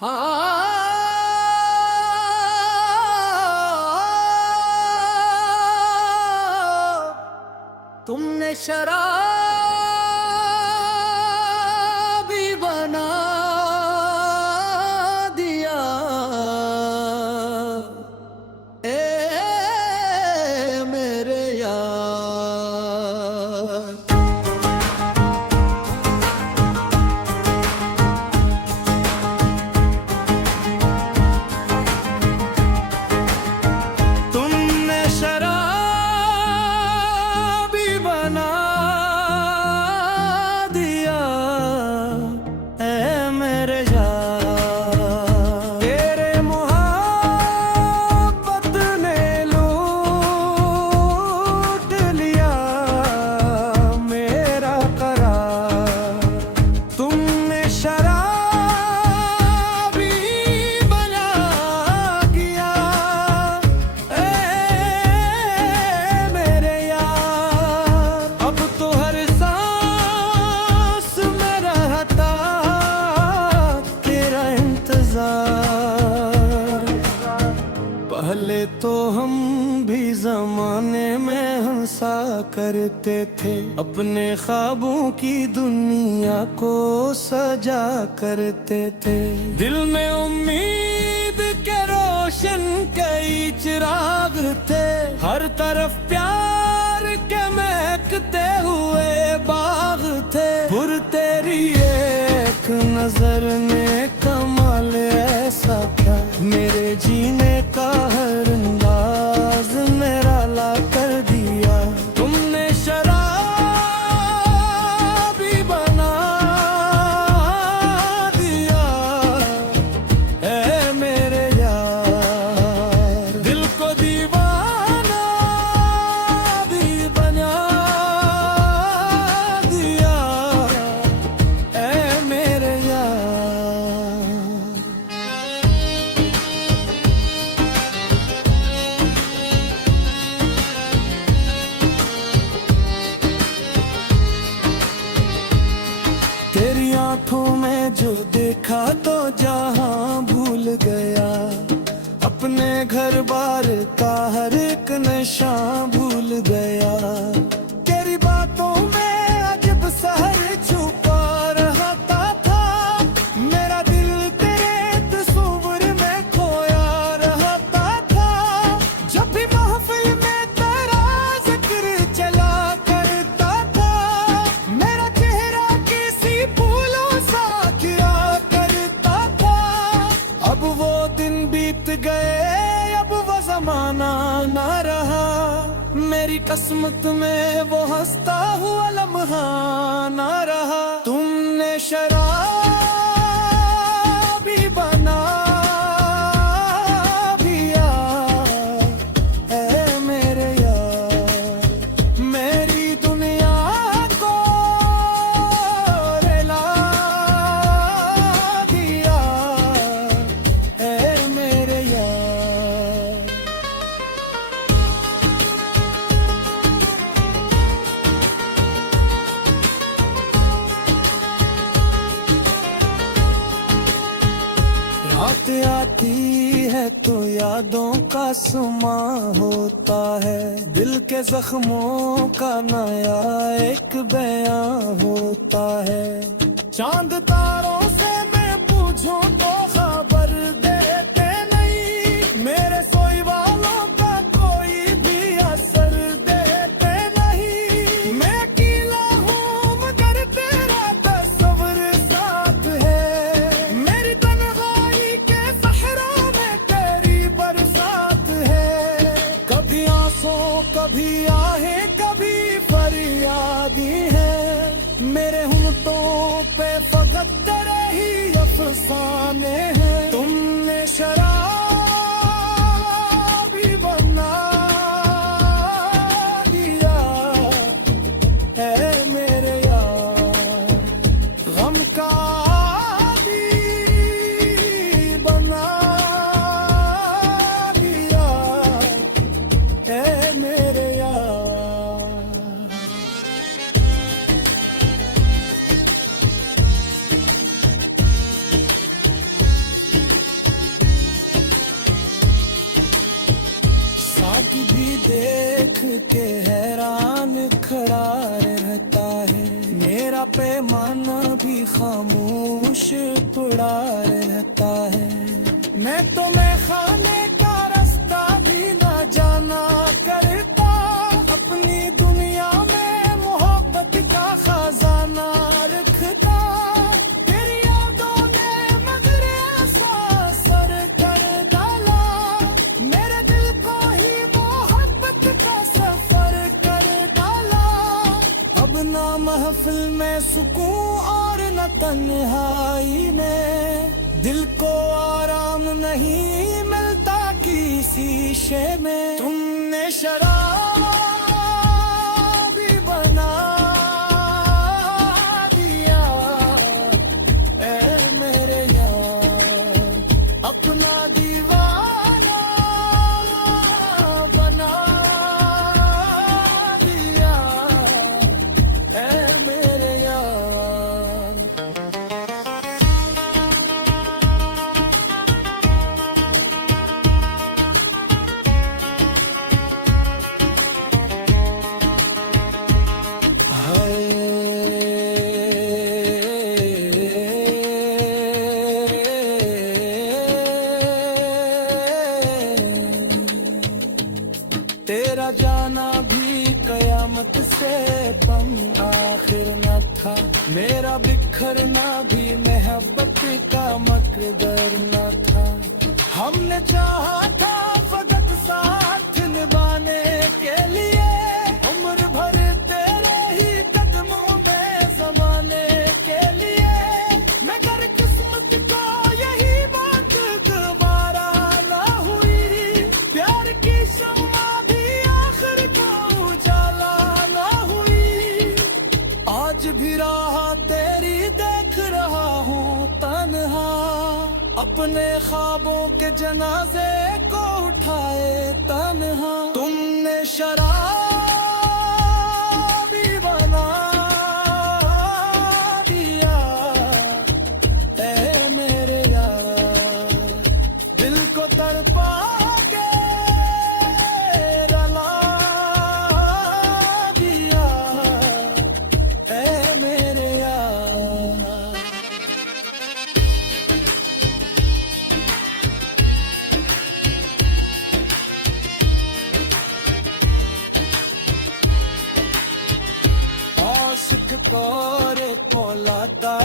हाँ, तुमने शराबी बना दिया ए मेरे यार। तुमने शराबी बना दिया ए मेरे यार। तेरे मोहब्बत ने लूट लिया मेरा करार। तुमने शराबी बना दिया ए मेरे यार। अब तो हर सांस में रहता तेरा इंतजार। पहले तो हम भी जमाने में हंसा करते थे, अपने ख्वाबों की दुनिया को सजा करते थे। दिल में उम्मीद के रोशन कई चिराग थे, हर तरफ प्यार के महकते हुए बाग थे। पुर तेरी एक नजर ने कमाल ऐसा क्या, मेरे जीने का हर अंदाज मेरा ला कर दिया। तुमने शराबी बना दिया ए मेरे यार। दिल को दीवाना भी बना दिया ए मेरे यार। तेरी आंखों में जो देखा तो जहां भूल गया, अपने घर बार का हर एक नशा भूल गया। तेरी बातों में अजब सहर छुपा रहता था, मेरा दिल तेरे तस्वीर में खोया रहता था। जब भी महफिल में तेरा जिक्र चला करता था, मेरा चेहरा किसी फूलों सा खिला करता था। अब वो दिन बीत गए, अब वो जमाना ना रहा, मेरी किस्मत में वो हंसता हुआ लम्हा ना रहा। तुमने शराबी बना दिया ए मेरे यार। मेरी दुनिया को रुला दिया ए मेरे यार। रात आती है तो यादों का समा होता है, दिल के जख्मों का नया एक बयां होता है। चांद तारों से मैं पूछूं तो खबर देते नहीं, मेरे सोई वालों का कोई भी असर देते नहीं। मैं अकेला हूँ मगर तेरा तस्वीर साथ है, मेरी तन्हाई के सहरा में तेरी बरसात है। कभी आंसू कभी आहे कभी फरियादी है, मेरे होंठों पे फकत तेरे ही अफसाने हैं। तुमने शराबी बना दिया ए मेरे यार। गम का आदी बना दिया ए मेरे यार। बाकी भी देख के हैरान खड़ा रहता है, मेरा पैमाना भी खामोश पड़ा रहता है। मैं तो मैं खाने का रास्ता भी ना जाना करता, अपनी दुनिया में मोहब्बत का खजाना रखता। तेरी यादों ने मगर ऐसा असर कर डाला, मेरे दिल को ही मोहब्बत का सफर कर डाला। अब ना महफिल में सुकून और न तन्हाई में, दिल को आराम नहीं मिलता किसी शे में। तुमने शराबी बना दिया ए मेरे यार, अपना दीवाना बना दिया ए मेरे यार। तेरा जाना भी कयामत से कम आखिर न था, मेरा बिखरना भी मोहब्बत का मकदर न था। हमने चाहा था फकत साथ निभाने के लिए, उम्र भर तेरे ही कदमों में ज़माने के लिए। मगर किस्मत को यही बात दोबारा ना हुई, प्यार की शम्मा भी आखिर को उजाला ना हुई। आज भी राह तेरी देख रहा हूँ तन्हा, अपने ख्वाबों के जनाजे को उठाए तन्हा। तुमने शराबी बना दिया ए मेरे यार, दिल को तड़पा के रुला दिया ए मेरे यार। आशिक कोरे पौलादा